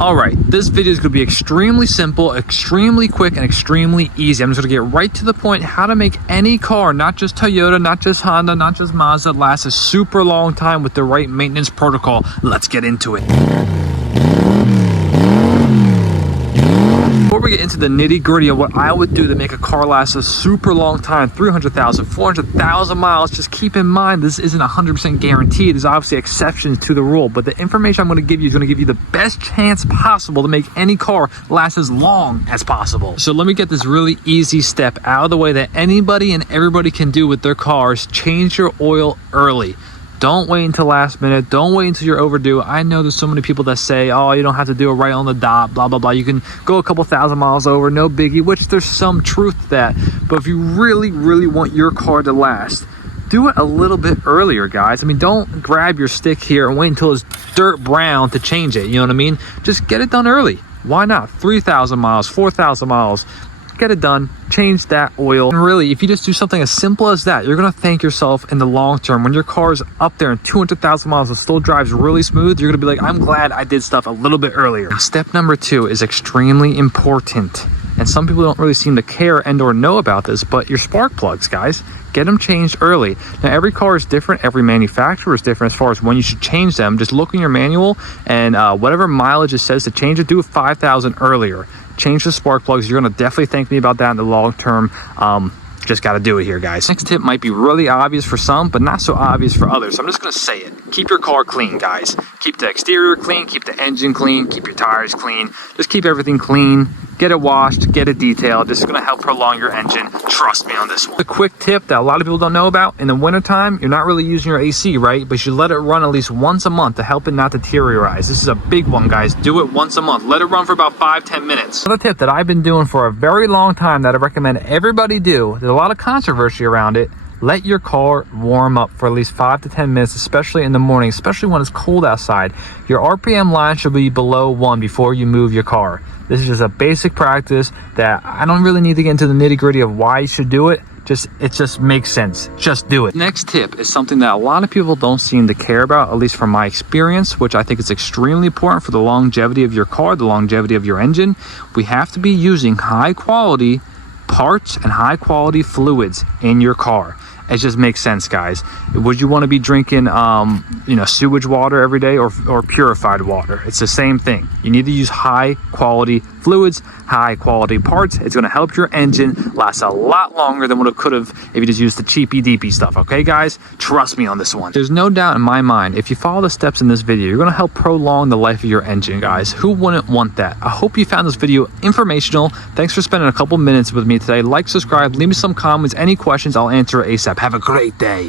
All right, this video is going to be extremely simple, extremely quick, and extremely easy. I'm just going to get right to the point, how to make any car, not just Toyota, not just Honda, not just Mazda, last a super long time with the right maintenance protocol. Let's get into it. Before we get into the nitty gritty of what I would do to make a car last a super long time, 300,000, 400,000 miles, just keep in mind this isn't 100% guaranteed. There's obviously exceptions to the rule, but the information I'm going to give you is going to give you the best chance possible to make any car last as long as possible. So let me get this really easy step out of the way that anybody and everybody can do with their cars. Change your oil early. Don't wait until last minute. Don't wait until you're overdue. I know there's so many people that say, oh, you don't have to do it right on the dot, blah, blah, blah. You can go a couple thousand miles over, no biggie, which there's some truth to that. But if you really, really want your car to last, do it a little bit earlier, guys. I mean, don't grab your stick here and wait until it's dirt brown to change it. You know what I mean? Just get it done early. Why not? 3,000 miles, 4,000 miles. Get it done, change that oil. And really, if you just do something as simple as that, you're gonna thank yourself in the long term. When your car is up there in 200,000 miles and still drives really smooth, you're gonna be like, I'm glad I did stuff a little bit earlier. Now, step number 2 is extremely important. And some people don't really seem to care and or know about this, but your spark plugs, guys, get them changed early. Now, every car is different. Every manufacturer is different as far as when you should change them. Just look in your manual and whatever mileage it says to change it, do it 5,000 earlier. Change the spark plugs. You're going to definitely thank me about that in the long term. Just got to do it here, guys. Next tip might be really obvious for some, but not so obvious for others. So I'm just going to say it. Keep your car clean, guys. Keep the exterior clean, keep the engine clean, keep your tires clean. Just keep everything clean. Get it washed, get it detailed. This is going to help prolong your engine. Trust me on this one. A quick tip that a lot of people don't know about: in the wintertime, you're not really using your AC, right? But you should let it run at least once a month to help it not deteriorate. This is a big one, guys. Do it once a month. Let it run for about 5-10 minutes. Another tip that I've been doing for a very long time that I recommend everybody do, there's a lot of controversy around it. Let your car warm up for at least 5 to 10 minutes, especially in the morning, especially when it's cold outside. Your RPM line should be below 1 before you move your car. This is just a basic practice that I don't really need to get into the nitty gritty of why you should do it. It just makes sense. Just do it. Next tip is something that a lot of people don't seem to care about, at least from my experience, which I think is extremely important for the longevity of your car, the longevity of your engine. We have to be using high quality parts and high quality fluids in your car. It just makes sense, guys. Would you want to be drinking sewage water every day or purified water? It's the same thing. You need to use high quality fluids, high quality parts. It's going to help your engine last a lot longer than what it could have if you just used the cheapy deepy stuff. Okay, guys, trust me on this one. There's no doubt in my mind, if you follow the steps in this video, you're going to help prolong the life of your engine, guys. Who wouldn't want that? I hope you found this video informational. Thanks for spending a couple minutes with me today. Like, subscribe, leave me some comments, any questions, I'll answer ASAP. Have a great day.